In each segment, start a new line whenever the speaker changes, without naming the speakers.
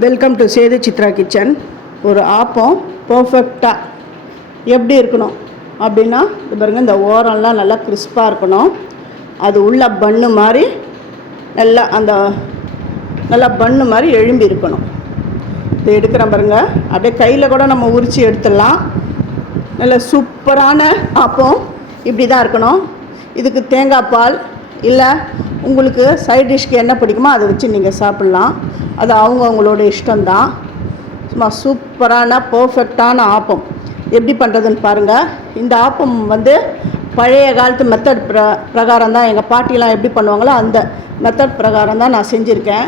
Welcome to Sethu Chitra kitchen ஒரு ஆப்பம் பர்ஃபெக்டாக எப்படி இருக்கணும்? அப்படின்னா இது பாருங்கள் இந்த ஓரம்லாம் நல்லா கிறிஸ்பாக இருக்கணும். அது உள்ள பன்னு மாதிரி நல்லா அந்த நல்லா பன்னு மாதிரி எழும்பி இருக்கணும். இது எடுக்கிறேன் பாருங்கள் அப்படியே கையில் கூட நம்ம உரித்து எடுத்துடலாம். நல்ல சூப்பரான ஆப்பம். இப்படி தான் இருக்கணும். இதுக்கு தேங்காய் பால் இல்லை உங்களுக்கு சைட் டிஷ்க்கு என்ன பிடிக்குமோ அதை வச்சு நீங்கள் சாப்பிட்லாம். அது அவங்கவுங்களோட இஷ்டம்தான். சும்மா சூப்பரான பர்ஃபெக்டான ஆப்பம். எப்படி பண்ணுறதுன்னு பாருங்கள் இந்த ஆப்பம் வந்து பழைய காலத்து மெத்தட் ப்ர பிரகாரம் தான் எங்கள் பாட்டிலாம் எப்படி பண்ணுவாங்களோ அந்த மெத்தட் பிரகாரம் தான் நான் செஞ்சுருக்கேன்.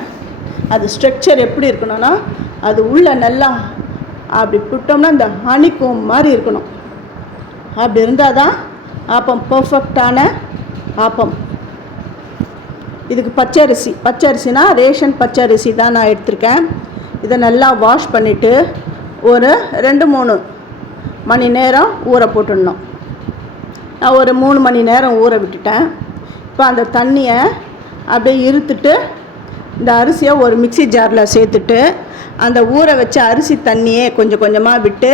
அது ஸ்ட்ரக்சர் எப்படி இருக்கணும்னா அது உள்ளே நல்லா அப்படி புட்டோம்னா இந்த ஹனிக்கும் மாதிரி இருக்கணும். அப்படி இருந்தால் தான் ஆப்பம் பர்ஃபெக்டான ஆப்பம். இதுக்கு பச்சரிசி. பச்சரிசினா ரேஷன் பச்சரிசி தான் நான் எடுத்திருக்கேன். இதை நல்லா வாஷ் பண்ணிவிட்டு ஒரு ரெண்டு மூணு மணி நேரம் ஊற போட்டுடணும். நான் ஒரு மூணு மணி நேரம் ஊற விட்டுட்டேன். இப்போ அந்த தண்ணியை அப்படியே இருத்துட்டு இந்த அரிசியை ஒரு மிக்ஸி ஜாரில் சேர்த்துட்டு அந்த ஊற வச்ச அரிசி தண்ணியே கொஞ்சம் கொஞ்சமாக விட்டு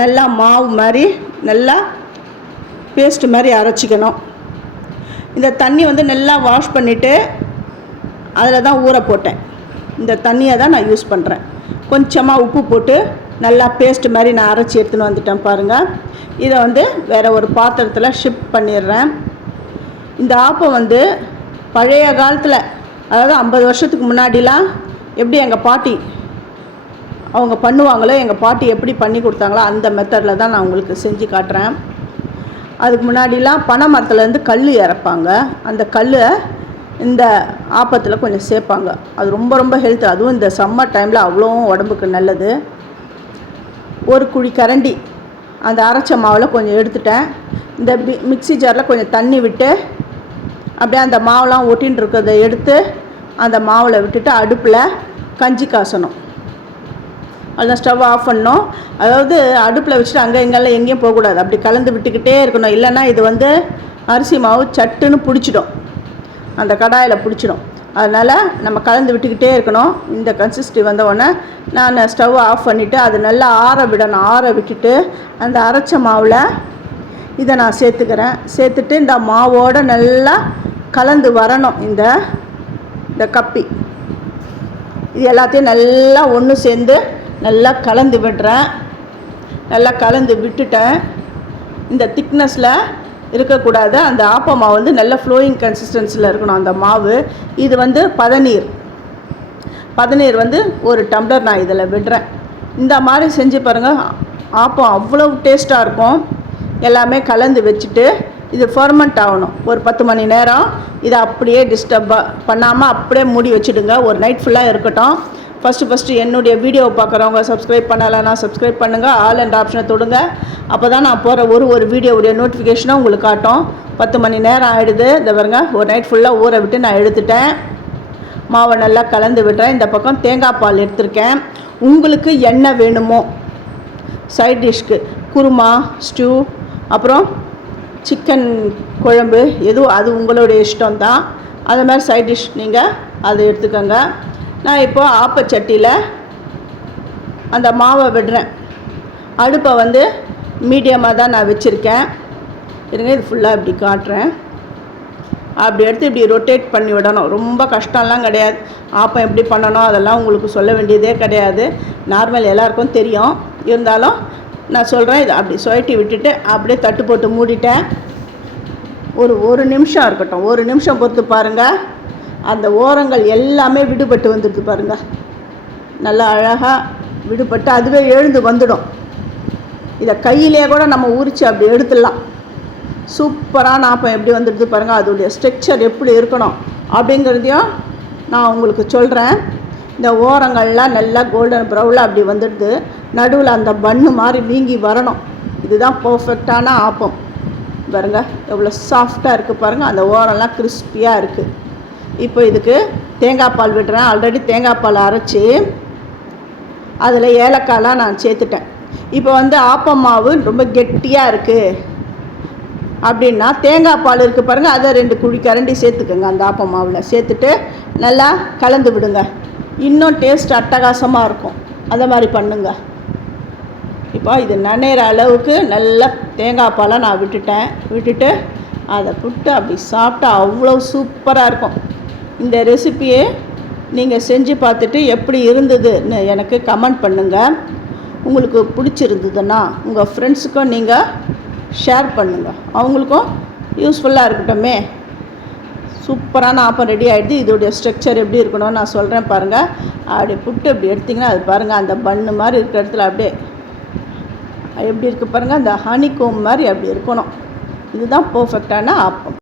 நல்லா மாவு மாதிரி நல்லா பேஸ்ட் மாதிரி அரைச்சிக்கணும். இந்த தண்ணி வந்து நல்லா வாஷ் பண்ணிவிட்டு அதில் தான் ஊற போட்டேன். இந்த தண்ணியை தான் நான் யூஸ் பண்ணுறேன் கொஞ்சமாக உப்பு போட்டு நல்லா பேஸ்ட் மாதிரி நான் அரைச்சி எடுத்துன்னு வந்துட்டேன் பாருங்கள் இதை வந்து வேறு ஒரு பாத்திரத்தில் ஷிஃப்ட் பண்ணிடுறேன். இந்த ஆப்பம் வந்து பழைய காலத்தில் அதாவது ஐம்பது வருஷத்துக்கு முன்னாடிலாம் எப்படி எங்கள் பாட்டி அவங்க பண்ணுவாங்களோ எங்கள் பாட்டி எப்படி பண்ணி கொடுத்தாங்களோ அந்த மெத்தடில் தான் நான் உங்களுக்கு செஞ்சு காட்டுறேன். அதுக்கு முன்னாடிலாம் பனை மரத்துலேருந்து கல் இறப்பாங்க. அந்த கல்லை இந்த ஆப்பத்தில் கொஞ்சம் சேர்ப்பாங்க. அது ரொம்ப ரொம்ப ஹெல்த் அதுவும் இந்த சம்மர் டைமில் அவ்வளோவும் உடம்புக்கு நல்லது. ஒரு குழி கரண்டி அந்த அரைச்ச மாவில் கொஞ்சம் எடுத்துட்டேன். இந்த பி மிக்ஸி ஜாரில் கொஞ்சம் தண்ணி விட்டு அப்படியே அந்த மாவுலாம் ஒட்டின்னு இருக்கிறத எடுத்து அந்த மாவில் விட்டுட்டு அடுப்பில் கஞ்சி காசணும். அதுதான் ஸ்டவ் ஆஃப் பண்ணணும் அதாவது அடுப்பில் வச்சுட்டு அங்கே எங்கெல்லாம் எங்கேயும் போகக்கூடாது. அப்படி கலந்து விட்டுக்கிட்டே இருக்கணும். இல்லைன்னா இது வந்து அரிசி மாவு சட்டுன்னு பிடிச்சிடும். அந்த கடாயில் பிடிச்சிடும். அதனால் நம்ம கலந்து விட்டுக்கிட்டே இருக்கணும். இந்த கன்சிஸ்டி வந்த உடனே நான் ஸ்டவ் ஆஃப் பண்ணிவிட்டு அது நல்லா ஆற விடணும். ஆற விட்டுட்டு அந்த அரைச்ச மாவில் இதை நான் சேர்த்துக்கிறேன். சேர்த்துட்டு இந்த மாவோடு நல்லா கலந்து வரணும். இந்த இந்த கப்பி. இது எல்லாத்தையும் நல்லா ஒன்று சேர்ந்து நல்லா கலந்து விடுறேன். நல்லா கலந்து விட்டுட்டேன். இந்த திக்னஸில் இருக்கக்கூடாது. அந்த ஆப்ப மாவு வந்து நல்ல ஃப்ளோயிங் கன்சிஸ்டன்சியில் இருக்கணும். அந்த மாவு. இது வந்து பதநீர். பதநீர் வந்து ஒரு டம்ளர் நான் இதில் விடுறேன். இந்த மாதிரி செஞ்சு பாருங்கள் ஆப்பம் அவ்வளோ டேஸ்ட்டாக இருக்கும். எல்லாமே கலந்து வச்சுட்டு இது ஃபர்மெண்ட் ஆகணும். ஒரு பத்து மணி நேரம். இதை அப்படியே டிஸ்டர்ப் பண்ணாமல் அப்படியே மூடி வச்சுடுங்க. ஒரு நைட் ஃபுல்லாக இருக்கட்டும். ஃபஸ்ட்டு ஃபஸ்ட்டு என்னுடைய வீடியோவை பார்க்குறவங்க சப்ஸ்கிரைப் பண்ணலைன்னா சப்ஸ்கிரைப் பண்ணுங்கள் ஆல் அண்ட் ஆப்ஷனை தொடுங்க. அப்போ தான் நான் போகிற ஒரு ஒரு வீடியோவுடைய நோட்டிஃபிகேஷனும் உங்களுக்கு காட்டும். பத்து மணி நேரம் ஆகிடுது இந்த பாருங்க ஒரு நைட் ஃபுல்லாக ஊற விட்டு நான் எடுத்துட்டேன். மாவை நல்லா கலந்து விடுறேன். இந்த பக்கம் தேங்காய் பால் எடுத்திருக்கேன். உங்களுக்கு என்ன வேணுமோ சைட் டிஷ்க்கு குருமா ஸ்டூ அப்புறம் சிக்கன் குழம்பு எதுவும் அது உங்களுடைய இஷ்டம் தான் அது மாதிரி சைட் டிஷ் நீங்கள் அதை எடுத்துக்கோங்க. நான் இப்போ ஆப்பச்சட்டியில் அந்த மாவை விடுறேன். அடுப்பை வந்து மீடியமாக தான் நான் வச்சுருக்கேன். இருங்க இது ஃபுல்லாக இப்படி காட்டுறேன். அப்படி எடுத்து இப்படி ரொட்டேட் பண்ணி விடணும். ரொம்ப கஷ்டம்லாம் கிடையாது. ஆப்பம் எப்படி பண்ணணும் அதெல்லாம் உங்களுக்கு சொல்ல வேண்டியதே கிடையாது. நார்மல் எல்லாருக்கும் தெரியும். இருந்தாலும் நான் சொல்கிறேன் இது அப்படி சொயட்டி விட்டுட்டு அப்படியே தட்டு போட்டு மூடிட்டேன். ஒரு ஒரு நிமிஷம் இருக்கட்டும். ஒரு நிமிஷம் பொறுத்து பாருங்கள் அந்த ஓரங்கள் எல்லாமே விடுபட்டு வந்துடுது பாருங்கள் நல்லா அழகாக விடுபட்டு அதுவே எழுந்து வந்துடும். இதை கையிலே கூட நம்ம உரித்து அப்படி எடுத்துடலாம். சூப்பரான ஆப்பம் எப்படி வந்துடுது பாருங்கள் அதோடைய ஸ்ட்ரக்சர் எப்படி இருக்கணும் அப்படிங்கிறதையும் நான் உங்களுக்கு சொல்கிறேன் இந்த ஓரங்கள்லாம் நல்லா கோல்டன் ப்ரௌனில் அப்படி வந்துடுது. நடுவில் அந்த பன்னு மாதிரி வீங்கி வரணும். இதுதான் பர்ஃபெக்டான ஆப்பம். பாருங்க எவ்வளோ சாஃப்டாக இருக்குது பாருங்கள் அந்த ஓரம்லாம் கிறிஸ்பியாக இருக்குது இப்போ இதுக்கு தேங்காய் பால் விடுறேன். ஆல்ரெடி தேங்காய் பால் அரைச்சி அதில் ஏலக்காய்லாம் நான் சேர்த்துட்டேன். இப்போ வந்து ஆப்பம் மாவு ரொம்ப கெட்டியாக இருக்குது அப்படின்னா தேங்காய் பால் இருக்குது பாருங்கள் அதை ரெண்டு குழி கரண்டி சேர்த்துக்கோங்க அந்த ஆப்பம் மாவில். சேர்த்துட்டு நல்லா கலந்து விடுங்க. இன்னும் டேஸ்ட் அட்டகாசமாக இருக்கும். அந்த மாதிரி பண்ணுங்க. இப்போ இது நனைகிற அளவுக்கு நல்லா தேங்காய் பாலை நான் விட்டுட்டேன். விட்டுட்டு அதை புட்டு அப்படி சாப்பிட்டா அவ்வளோ சூப்பராக இருக்கும். இந்த ரெசிபியை நீங்கள் செஞ்சு பார்த்துட்டு எப்படி இருந்ததுன்னு எனக்கு கமெண்ட் பண்ணுங்கள் உங்களுக்கு பிடிச்சிருந்ததுன்னா உங்கள் ஃப்ரெண்ட்ஸுக்கும் நீங்கள் ஷேர் பண்ணுங்கள் அவங்களுக்கும் யூஸ்ஃபுல்லாக இருக்கட்டுமே. சூப்பரான ஆப்பம் ரெடி ஆகிடுது இதோடைய ஸ்ட்ரக்சர் எப்படி இருக்கணும்னு நான் சொல்கிறேன் பாருங்கள் அப்படி புட்டு அப்படி எடுத்திங்கன்னா அது பாருங்கள் அந்த பன்னு மாதிரி இருக்கிற இடத்துல அப்படியே எப்படி இருக்குது பாருங்கள் அந்த ஹனி கோம் மாதிரி அப்படி இருக்கணும். இதுதான் பர்ஃபெக்டான ஆப்பம்